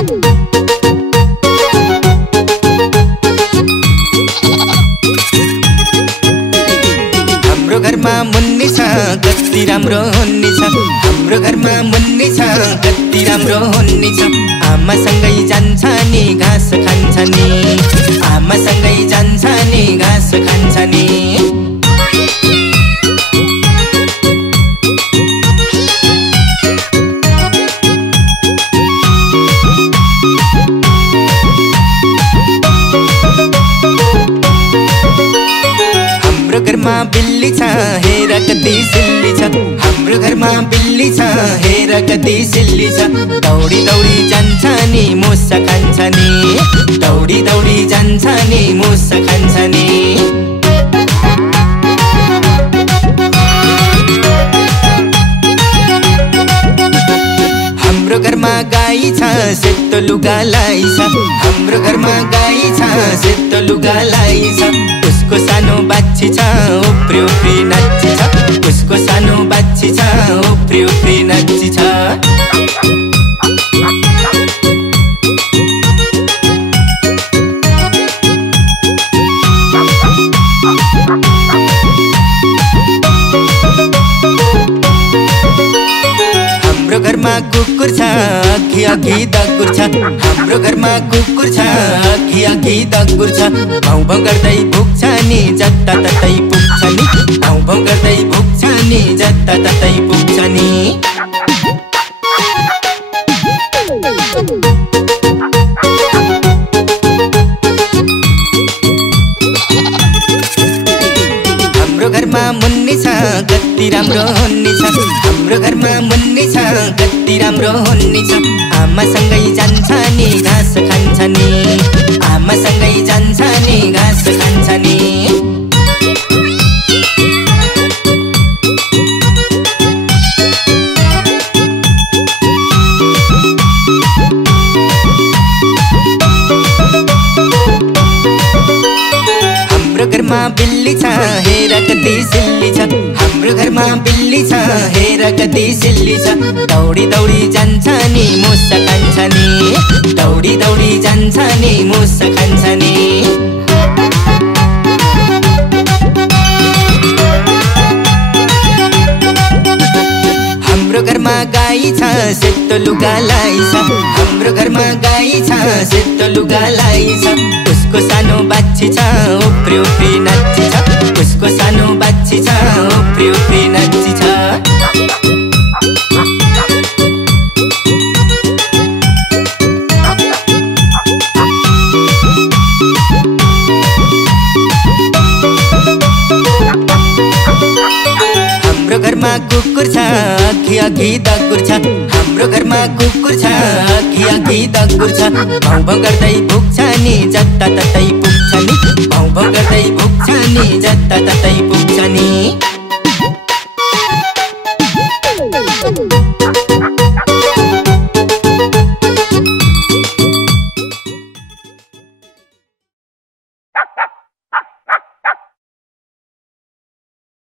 हाम्रो घरमा मुन्नी छ कति राम्रो हुन्नी छ। हाम्रो घरमा मुन्नी छ कति राम्रो हुन्नी छ। आमासँगै जान्छ नि घाँस खान्छ नि। आमासँगै जान्छ नि घाँस खान्छ नि। हाम्रो घरमा बिल्ली छ हेर कति सिल्ली छ। हाम्रो घरमा बिल्ली छ हेर कति सिल्ली छ। दौडी दौडी जान्छ नि मुसा खान्छ नि। दौडी दौडी जान्छ नि मुसा खान्छ नि। हाम्रो घरमा गाई छ सेतो लुगा लाई छ। हाम्रो घरमा गाई छ सेतो लुगा लाई छ। उसको सानो बाछी छ उफ्री उफ्री नाच्ची छ। उसको सानो बाछी छ उफ्री उफ्री नाच्ची छ। हाम्रो घरमा कुकुर छ अघि अघि दगुर छ। हाम्रो घरमा कुकुर छ अघि अघि दगुर छ। भाउ भाउ गर्दै भुक्छ नि जता ततै पुग्छ नि। भाउ भाउ गर्दै भुक्छ नि जता ततै पुग्छ नि। हाम्रो घरमा मुन्नी छ कति राम्रो हुन्नी छ। हाम्रो घरमा मुन्नी छ कति राम्रो हुन्नी छ। आमासँगै जान्छ नि घाँस खान्छ नि। आमासँगै जान्छ नि घाँस खान्छ नि। हाम्रो घरमा बिल्ली छ हेर कति सिल्ली छ। हाम्रो घरमा बिल्ली छ हेर कति सिल्ली छ। दौडी दौडी जान्छ नि मुसा खान्छ नि। दौडी दौडी जान्छ नि मुसा खान्छ नि। हाम्रो घरमा गाई छ सेतो लुगा लाई छ। हाम्रो घरमा गाई छ सेतो लुगा लाई छ। उसको सानो बाछी छ उफ्री उफ्री नाच्ची छ। उसको सानो बाछी छ उफ्री उफ्री नाच्ची छ। हाम्रो घरमा कुकुर छ अघि अघि दगुर छ। हाम्रो घरमा कुकुर छ अघि अघि दगुर छ। भाउ भाउ गर्दै भुक्छ नि जता ततै पुग्छ नि। भाउ भाउ गर्दै भुक्छ नि जता ततै पुग्छ नि।